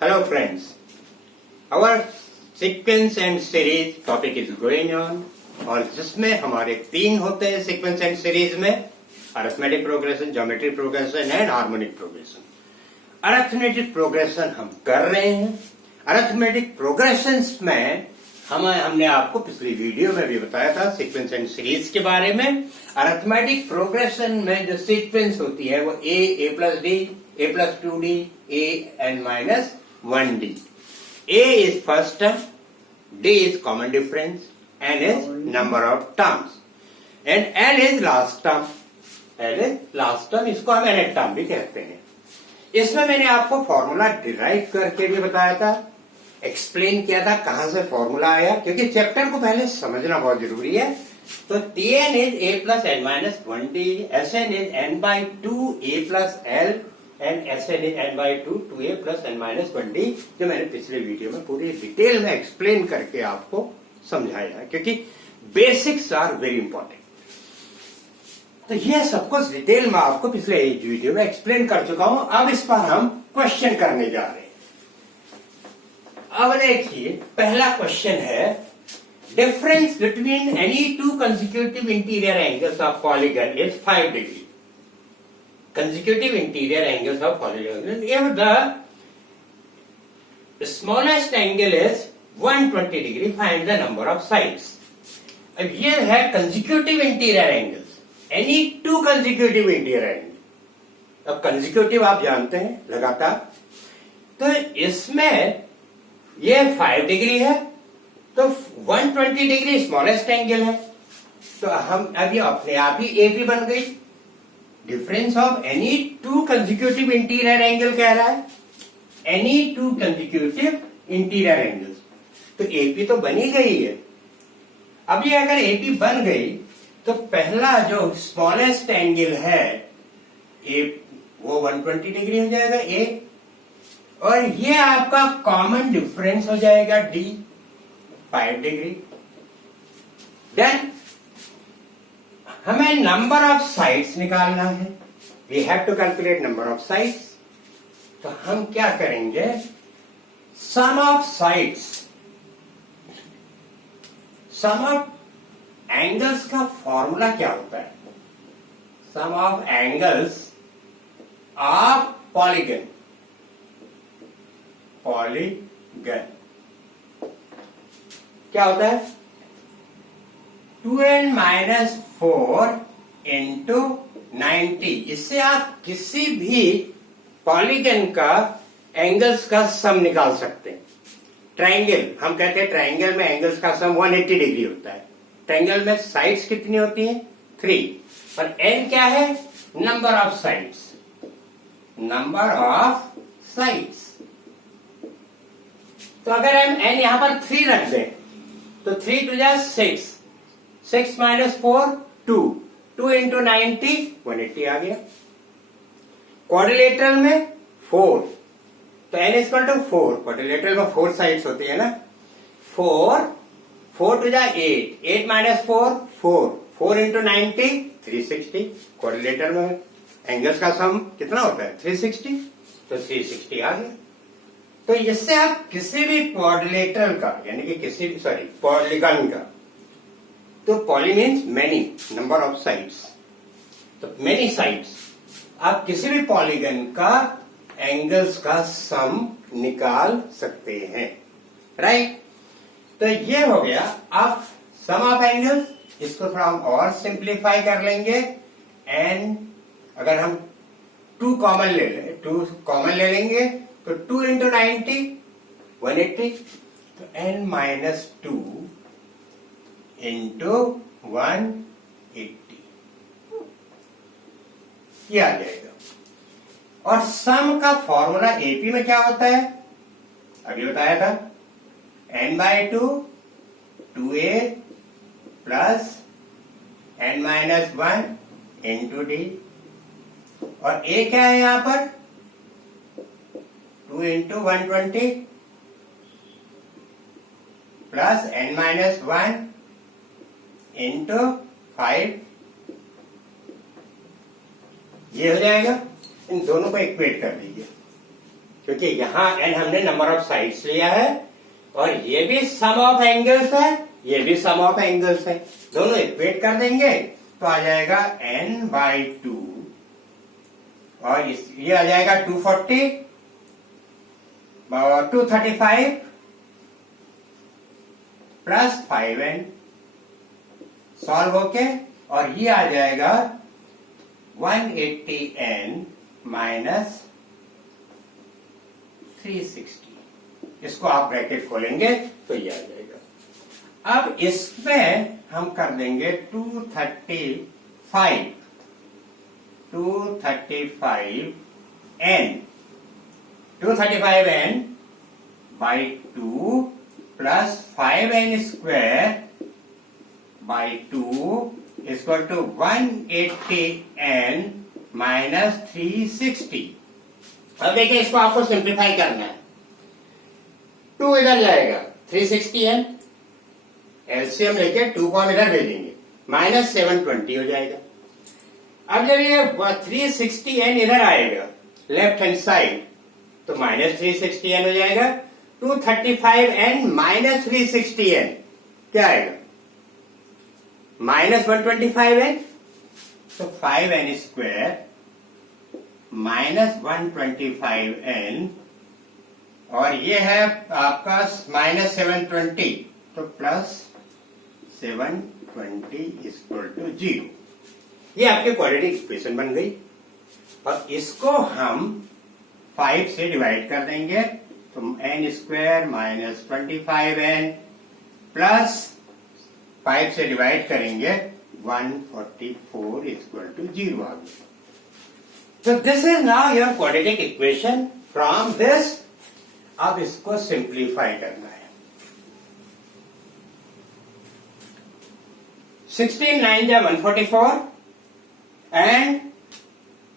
Hello friends, our sequence and series topic is going on और जिसमें हमारे 3 होते हैं सीक्वेंस एंड सीरीज में arithmetic progression, geometric progression and harmonic progression. Arithmetic progression हम कर रहे हैं। अरिथमेटिक प्रोग्रेशंस में हमने आपको पिछली वीडियो में भी बताया था सीक्वेंस एंड सीरीज के बारे में। अरिथमेटिक प्रोग्रेशन में जो सीक्वेंस होती है वो A plus D, A plus 2d, a(n-1d). A is first term, D is common difference, N is number of terms, and N is last term. N is last term, इसको हम nth term भी कहते हैं। इसमें मैंने आपको formula derive करके भी बताया था, एक्सप्लेन किया था कहां से फॉर्मूला आया, क्योंकि चैप्टर को पहले समझना बहुत जरूरी है। तो Tn is a plus n-1d, Sn is n/2 a plus l and Sn is n/2 2a plus n-1d, जो मैंने पिछले वीडियो में पूरी डिटेल में एक्सप्लेन करके आपको समझाया है, क्योंकि बेसिक्स आर वेरी इंपॉर्टेंट। तो ये सब कुछ डिटेल में आपको पिछले वीडियो में एक्सप्लेन कर चुका हूं। अब इस पर हम क्वेश्चन करने जा रहे हैं। अब देखिए, पहला क्वेश्चन है difference between any two consecutive interior angles of polygon is 5 degree. Consecutive interior angles of polygon. If the smallest angle is 120 degree, find the number of sides. अब ये है consecutive interior angles. Any two consecutive interior angles. अब consecutive आप जानते हैं लगातार, तो इसमें ये 5 डिग्री है, तो 120 डिग्री स्मॉलेस्ट एंगल है, तो हम अब ये अपने आप ही ए पी बन गई। Difference of any two consecutive interior angle कह रहा है, any two consecutive interior angles, तो एपी तो बनी गई है। अब ये अगर एपी बन गई तो पहला जो स्मॉलेस्ट एंगल है ए, वो 120 डिग्री हो जाएगा ए, और ये आपका कॉमन डिफरेंस हो जाएगा डी 5 डिग्री। देन हमें नंबर ऑफ साइड्स निकालना है, we have to calculate number of sides. तो हम क्या करेंगे, sum of sides, sum of angles का फॉर्मूला क्या होता है, sum of angles of polygon, polygon क्या होता है, 2n-4 इंटू 90। इससे आप किसी भी पॉलीगन का एंगल्स का सम निकाल सकते हैं। ट्रायंगल, हम कहते हैं ट्रायंगल में एंगल्स का सम 180 डिग्री होता है। ट्रायंगल में साइड्स कितनी होती हैं, 3, और n क्या है, number of sides, number of sides. तो अगर हम n यहां पर 3 रख दें तो 3 to 6, 6 minus 4 2, 2 into 90 180 आ गया। क्वाड्रिलेटरल में 4, तो n इक्वल टू 4, क्वाड्रिलेटरल में 4 साइड्स होती है ना, 4 to 8, 8 minus 4 4, 4 into 90 360। क्वाड्रिलेटरल में एंगल्स का सम कितना होता है, 360, तो 360 आ गया। तो इससे आप किसी भी क्वाड्रिलेटरल का, यानी कि किसी भी पॉलीगन का, तो poly means many, number of sides, तो मेनी साइड्स, आप किसी भी पॉलीगन का एंगल्स का सम निकाल सकते हैं, राइट। तो ये हो गया। अब सम ऑफ एंगल्स, इसको थोड़ा हम और सिंप्लीफाई कर लेंगे। एन अगर हम 2 कॉमन ले लेंगे तो 2 into 90 180, तो n-2 इंटू 180 ये आ जाएगा। और सम का फॉर्मूला एपी में क्या होता है, अभी बताया था, n/2 2a plus n-1 into D, और a क्या है यहां पर, 2 into 120 प्लस n-1 इंटू 5, ये हो जाएगा। इन दोनों को इक्वेट कर दीजिए। क्योंकि यहाँ n हमने नंबर ऑफ साइड्स लिया है और ये भी सम ऑफ एंगल्स है, ये भी सम ऑफ एंगल्स है, दोनों इक्वेट कर देंगे तो आ जाएगा n/2 और ये आ जाएगा 240 235 प्लस 5n सॉल्व होके और ये आ जाएगा 180n माइनस 360। इसको आप ब्रैकेट खोलेंगे तो ये आ जाएगा। अब इसमें हम कर देंगे 235n 235n by 2 plus 5n square by 2 is equal to 180n minus 360। अब देखिए इसको आपको सिंप्लीफाई करना है। 2 इधर जाएगा 360n, एलसीएम लेके 2 को हम इधर भेजेंगे, माइनस 720 हो जाएगा। अब जब ये 360n इधर आएगा लेफ्ट हैंड साइड तो माइनस 360n हो जाएगा। 235n माइनस 360n क्या आएगा? माइनस 125n, तो 5n स्क्वायर माइनस 125n और ये है आपका माइनस 720, तो प्लस 720 इक्वल टू 0। ये आपकी क्वाड्रेटिक इक्वेशन बन गई और इसको हम 5 से डिवाइड कर देंगे तो n square minus 25n plus 5 से डिवाइड करेंगे 144 इक्वल टू 0 आ गया। So this is now your quadratic equation. From this अब इसको सिंप्लीफाई करना है। 16 9 जा 144 and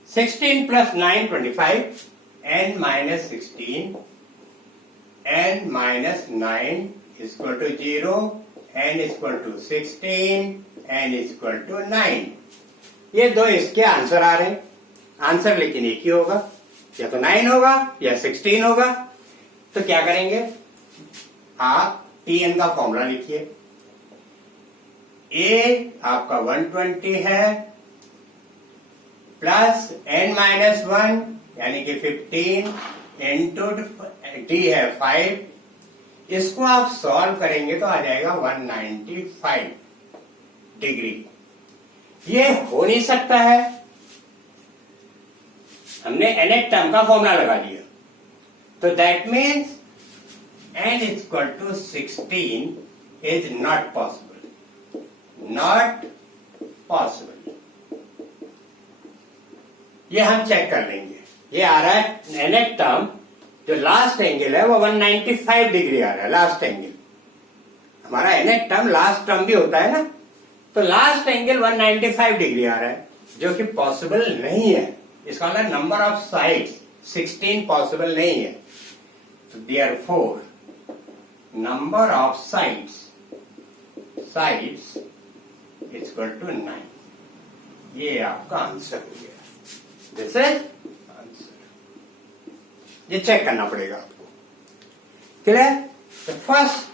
16 plus 9 25 n minus 16 n minus 9 is equal to 0 n is equal to 16 n is equal to 9। ये दो इसके आंसर आ रहे हैं। आंसर लेकिन एक ही होगा, या तो 9 होगा या 16 होगा। तो क्या करेंगे, आप Tn का फॉर्मूला लिखिए। A आपका 120 है प्लस n माइनस 1 यानी कि 15 इंटू D है 5। इसको आप सॉल्व करेंगे तो आ जाएगा 195 डिग्री। ये हो नहीं सकता है, हमने nth टर्म का फॉर्मूला लगा दिया। तो that means n equal to 16 is not possible, not possible. ये हम चेक कर लेंगे। ये आ रहा है nth टर्म, जो लास्ट एंगल है वो 195 डिग्री आ रहा है। लास्ट एंगल हमारा nth टर्म लास्ट टर्म भी होता है ना, तो लास्ट एंगल 195 डिग्री आ रहा है, जो कि पॉसिबल नहीं है। इसका मतलब नंबर ऑफ साइड्स 16 पॉसिबल नहीं है। तो therefore number of sides is equal to 9। ये आपका आंसर हो गया। This is answer. ये चेक करना पड़ेगा आपको। Clear? The first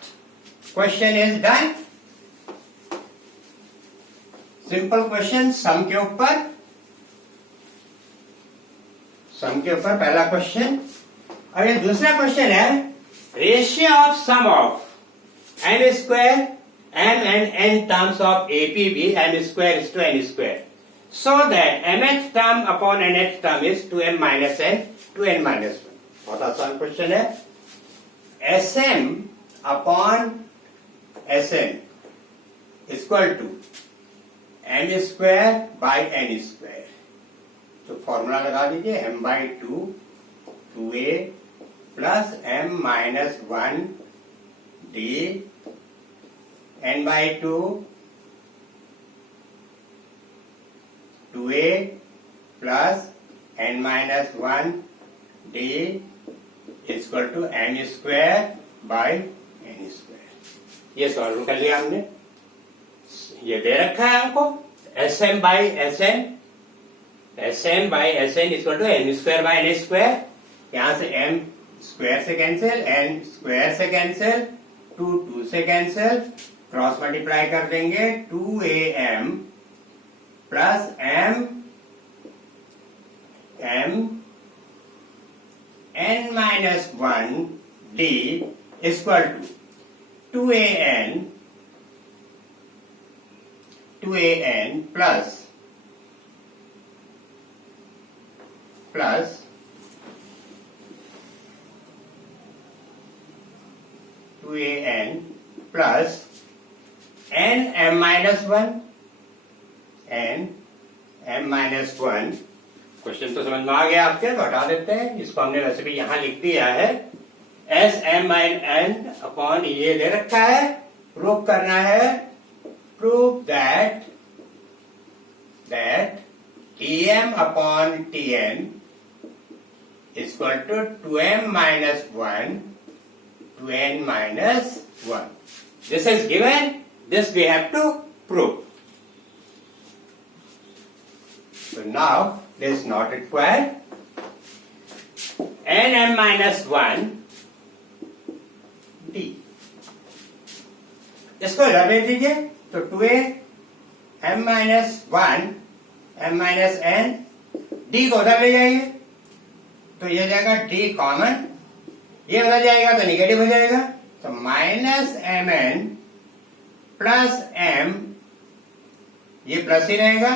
question is done. Simple question sum के ऊपर पहला क्वेश्चन। और ये दूसरा क्वेश्चन है ratio of sum of m square m and n terms of APB m square is to n square so that mth term upon nth term is 2m minus n to n minus 1। बहुत आसान question है। Sm upon Sn equal to m square by n square. तो formula लगा दीजिए m/2 2a plus m minus 1 d n/2 2a plus n minus 1 d equal to m square by n square. ये solve कर लिया हमने। ये दे रखा है हमको Sm by Sn equal to n square by n square. यहां से m स्क्वायर से कैंसिल, n स्क्वायर से कैंसिल, 2 से कैंसिल, क्रॉस मल्टीप्लाई कर देंगे 2am plus m n minus 1 d equal to 2an plus 2an plus n m minus 1 question तो समझ में आ गया आपके, तो हटा देते हैं इसको। हमने वैसे भी यहां लिख दिया है एस एम n अपॉन ये दे रखा है। प्रूव करना है, prove that Tm upon Tn is equal to 2m minus 1 to n minus 1. This is given, this we have to prove. So now this is not required. Nm minus 1 d. इसको इधर भेज दीजिए, तो 2a m minus 1 m minus n d को उधर ले जाइए, तो ये जाएगा d कॉमन, ये उधर जाएगा तो निगेटिव हो जाएगा, तो माइनस mn प्लस m, ये प्लस ही रहेगा,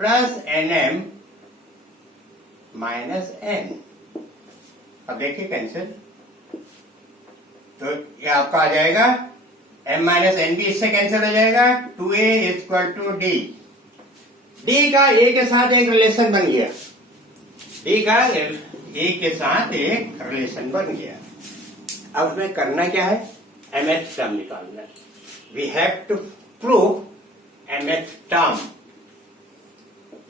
प्लस nm माइनस n। अब देखिए कैंसिल, तो ये आपका आ जाएगा m माइनस n भी इससे कैंसिल हो जाएगा, 2a equal to d। d का a के साथ एक रिलेशन बन गया, d का a के साथ एक रिलेशन बन गया। अब हमें करना क्या है, mth टर्म निकालना है। We have to prove mth term,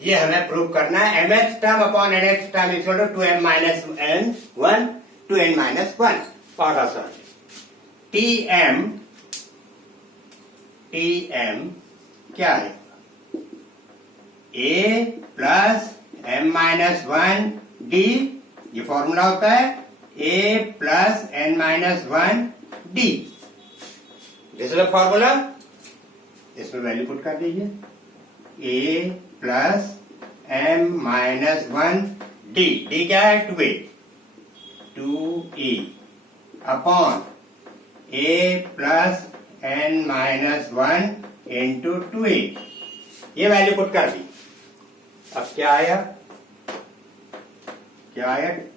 ये हमें प्रूव करना है। mth term upon nth term equal to 2m minus n 1 to n minus 1। बहुत आसान। tm क्या है, a plus m minus 1 d, ये फॉर्मूला होता है a plus n minus 1 d। This is the formula, इसमें वैल्यू पुट कर दीजिए, a plus m minus 1 d, d क्या है 2a, 2e upon a plus n minus 1 into 2a, ये value put कर दी। अब क्या आया,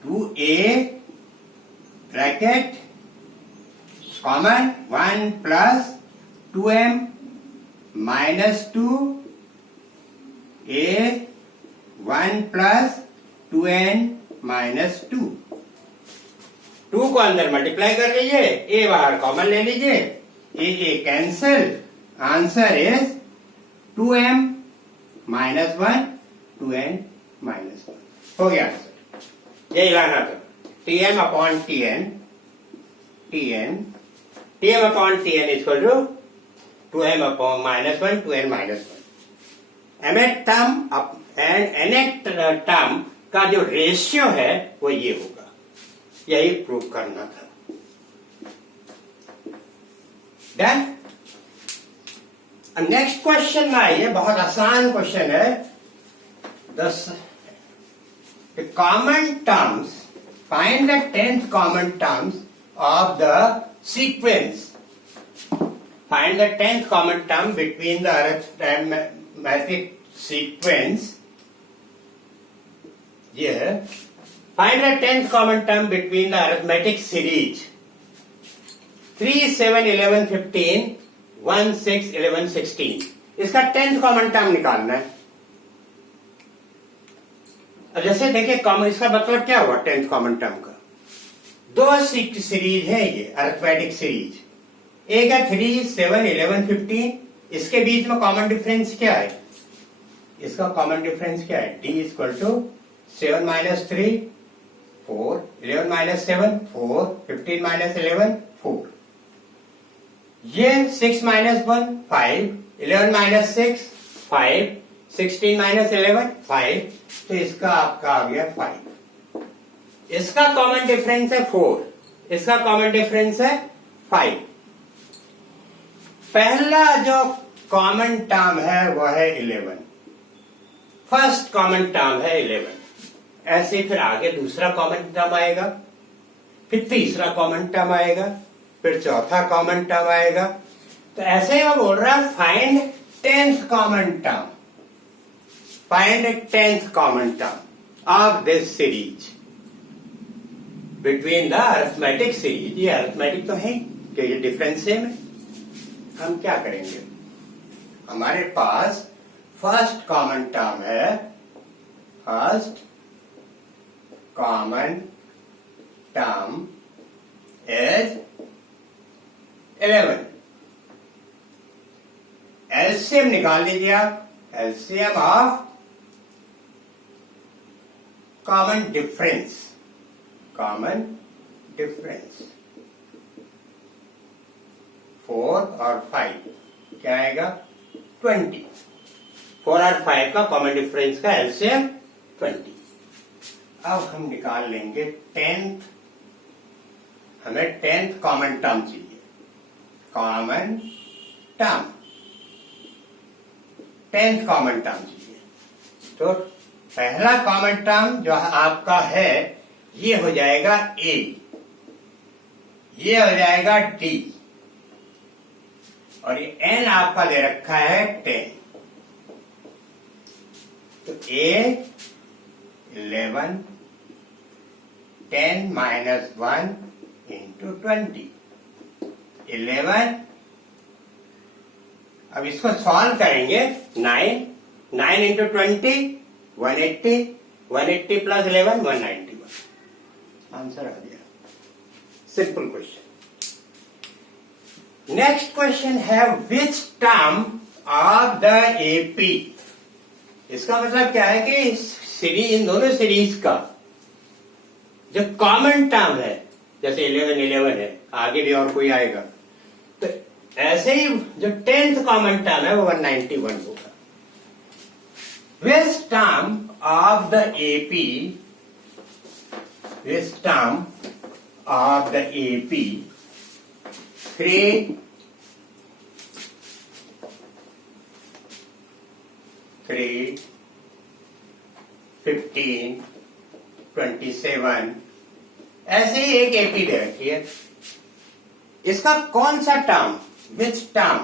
2a bracket common 1 plus 2m minus 2 a 1 plus 2n minus 2। 2 को अंदर मल्टीप्लाई कर लीजिए, a बाहर कॉमन ले लीजिए, a cancel, answer is 2m minus 1 2n minus 1 हो गया आंसर। यही लाना था, tm upon tn upon tn equal to 2m upon minus 1 2n minus 1। mth term and nth term का जो रेशियो है वो ये होगा, यही प्रूव करना था। डन। नेक्स्ट क्वेश्चन में आइए, बहुत आसान क्वेश्चन है। The common terms, find the 10th common terms of the sequence. Find the 10th common term between the arithmetic sequence. Here, find the 10th common term between the arithmetic series 3, 7, 11, 15, 1, 6, 11, 16। इसका 10th common term निकालना है। अब जैसे देखिए इसका मतलब क्या हुआ 10th कॉमन टर्म का, दो सीरीज है ये अरिथमेटिक सीरीज, एक है 3, 7, 11, 15, इसके बीच में कॉमन डिफरेंस क्या है, इसका कॉमन डिफरेंस क्या है, d equal to 7 minus 3 4, 11 minus 7 4, 15 minus 11 4, ये 6 माइनस 1 5, 11 माइनस 6 5, 16 माइनस 11 5, तो इसका आपका आ गया 5। इसका कॉमन डिफरेंस है 4, इसका कॉमन डिफरेंस है 5। पहला जो कॉमन टर्म है वह है 11, फर्स्ट कॉमन टर्म है 11। ऐसे फिर आगे दूसरा कॉमन टर्म आएगा, फिर तीसरा कॉमन टर्म आएगा, फिर चौथा कॉमन टर्म आएगा। तो ऐसे ही वो बोल रहा है find 10th common term, find 10th common term of this series between the arithmetic series. ये अरिथमेटिक तो है कि ये डिफरेंस सेम है। हम क्या करेंगे, हमारे पास फर्स्ट कॉमन टर्म है, first common term is 11। LCM निकाल लीजिए आप, LCM of common difference, common difference 4 और 5 क्या आएगा 20। 4 और 5 का कॉमन डिफरेंस का एलसीएम 20। अब हम निकाल लेंगे 10th, हमें 10th कॉमन टर्म चाहिए, common term 10th common term चाहिए। तो पहला कॉमन टर्म जो आपका है ये हो जाएगा A, ये हो जाएगा D, और ये N आपका दे रखा है 10। तो A 11, 10 minus 1 into 20, 11। अब इसको सॉल्व करेंगे, 9 into 20 180, 180 plus 11 191। आंसर आ गया, सिंपल क्वेश्चन। नेक्स्ट क्वेश्चन है which term of the AP. इसका मतलब क्या है कि सीरीज, इन दोनों सीरीज का जो कॉमन टर्म है, जैसे 11 है, आगे भी और कोई आएगा, तो ऐसे ही जो 10th कॉमन टर्म है वो 191 होगा। Which term of the AP, which term of the AP 3, 15, 27 ऐसे ही एक एपी दे रखी है। इसका कौन सा term, which term,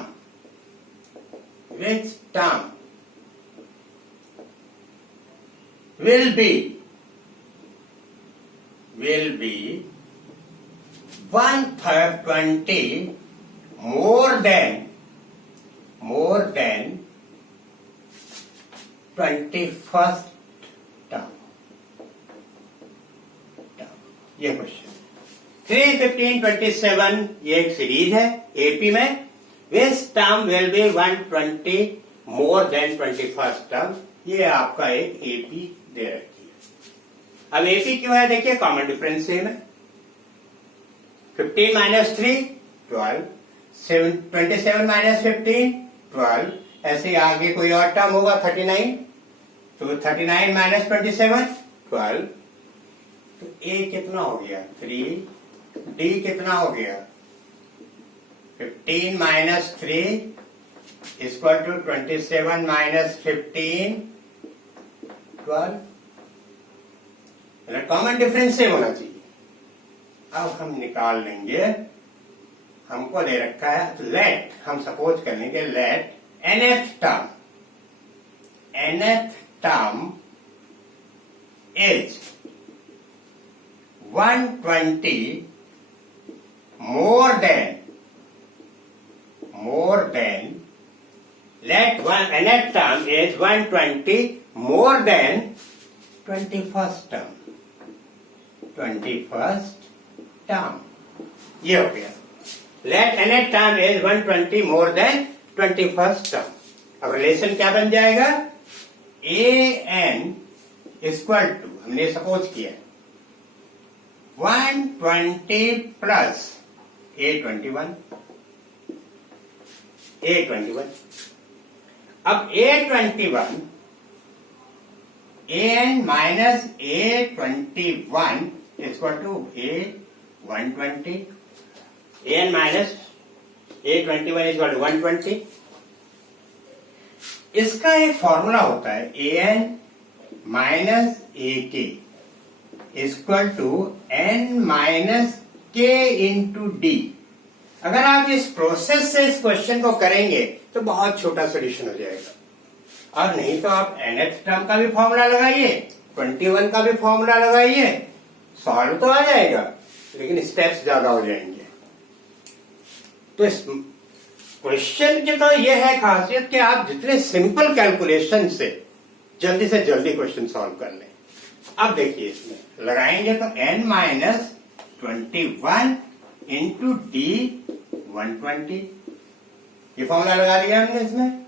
which term will be 120 more than 21st term। ये क्वेश्चन 3, 15, 27 ये एक सीरीज है एपी में। Which term will be 120 more than 21st term. ये आपका एक एपी दे रखी है। अब एपी क्यों है, देखिए कॉमन डिफरेंस सेम है। 15 माइनस 3 12, 27 माइनस 15 12। ऐसे आगे कोई और टर्म होगा 39, तो 39 माइनस 27 12। तो ए कितना हो गया 3, डी कितना हो गया 15 minus 3 equal to 27 minus 15 12। Common difference same होना चाहिए। अब हम निकाल लेंगे, हमको दे रखा है लेट, हम सपोज कर लेंगे let nth term is 120 more than let one nth term is 120 more than 21st term। 21st term ये हो गया। let nth term is 120 more than 21st term। अब रिलेशन क्या बन जाएगा, an इक्वल टू, हमने सपोज किया 120 प्लस A21। अब A21 an minus A21 equal to A120, an minus A21 equal to 120। इसका एक फॉर्मूला होता है an minus AK equal to n minus K into D। अगर आप इस प्रोसेस से इस क्वेश्चन को करेंगे तो बहुत छोटा सोल्यूशन हो जाएगा, और नहीं तो आप nth टर्म का भी फॉर्मूला लगाइए, 21 का भी फॉर्मूला लगाइए, सॉल्व तो आ जाएगा, लेकिन स्टेप्स ज्यादा हो जाएंगे। तो इस क्वेश्चन की तो यह है खासियत कि आप जितने सिंपल कैलकुलेशन से जल्दी क्वेश्चन सॉल्व कर लें। अब देखिए इसमें लगाएंगे तो n माइनस 21 इंटू डी 120, ये फॉर्मूला लगा दिया हमने इसमें।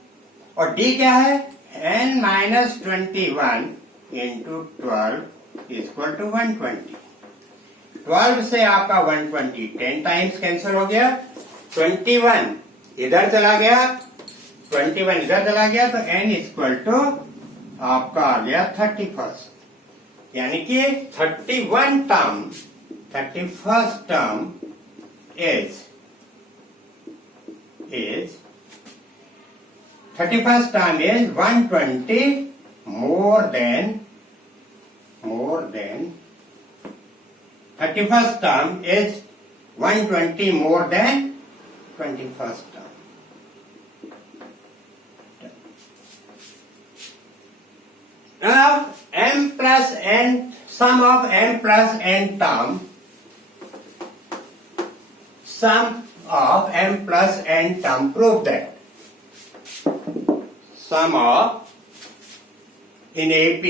और d क्या है, n minus 21 into 12 equal to 120। 12 से आपका 120 10 टाइम्स कैंसिल हो गया, 21 इधर चला गया, 21 इधर चला गया, तो n इक्वल टू आपका आ गया 31, यानी कि 31st term is 31st term is 120 more than 31st term is 120 more than 21st term. Now m plus n, sum of m plus n term, sum of m plus n term, prove that sum of, in AP,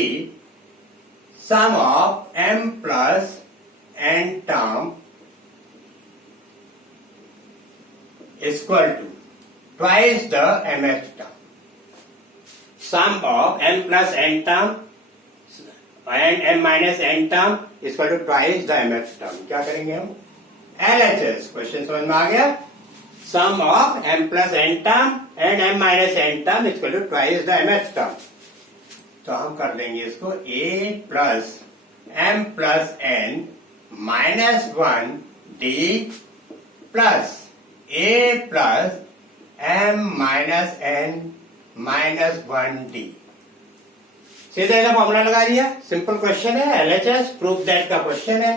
sum of m plus n term is equal to twice the mth term. Sum of m plus n term and m minus n term is equal to twice the mth term. क्या करेंगे हम? LHS, question समझ में आ गया? Sum of m plus n term and m minus n term is equal to twice the mth term. तो हम कर देंगे इसको a plus m plus n minus 1 d plus a plus m minus n minus 1 d। सीधे का formula लगा दिया, simple question है, LHS प्रूव दैट का क्वेश्चन है।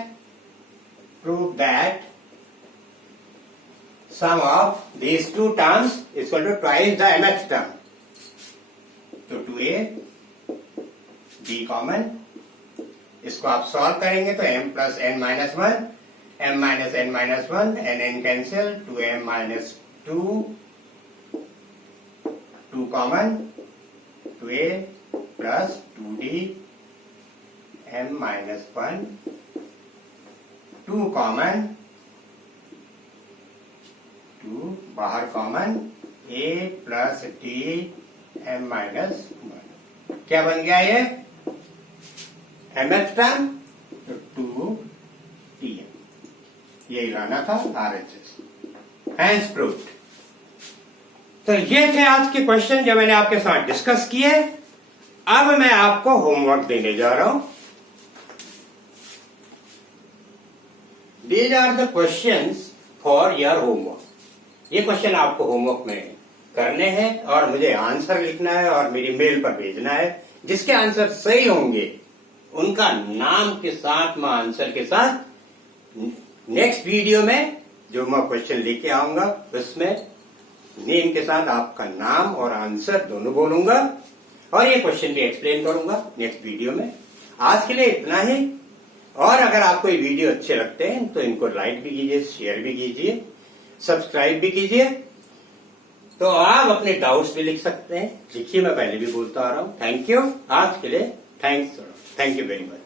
Prove that sum of these two terms is equal to twice the mth term. तो 2a d common, इसको आप सॉल्व करेंगे तो m plus n minus 1, m minus n minus 1, n cancel, 2m minus 2, 2 common, 2a plus 2d, m minus 1, 2 common, 2 बाहर common, a plus d m minus 1। क्या बन गया ये? mth टर्म, तो 2tm, यही लाना था RHS। Hence proved. तो ये थे आज के क्वेश्चन जो मैंने आपके साथ डिस्कस किए। अब मैं आपको होमवर्क देने जा रहा हूं। These are the questions for your homework। ये क्वेश्चन आपको होमवर्क में करने हैं और मुझे आंसर लिखना है और मेरी मेल पर भेजना है। जिसके आंसर सही होंगे उनका नाम के साथ, मैं आंसर के साथ नेक्स्ट वीडियो में जो मैं क्वेश्चन लेके आऊंगा उसमें नेम के साथ आपका नाम और आंसर दोनों बोलूंगा और ये क्वेश्चन भी एक्सप्लेन करूंगा नेक्स्ट वीडियो में। आज के लिए इतना ही। और अगर आपको ये वीडियो अच्छे लगते हैं तो इनको लाइक भी कीजिए, शेयर भी कीजिए, सब्सक्राइब भी कीजिए। तो आप अपने डाउट्स भी लिख सकते हैं, लिखिए, मैं पहले भी बोलता आ रहा हूं। Thank you. आज के लिए थैंक यू वेरी मच।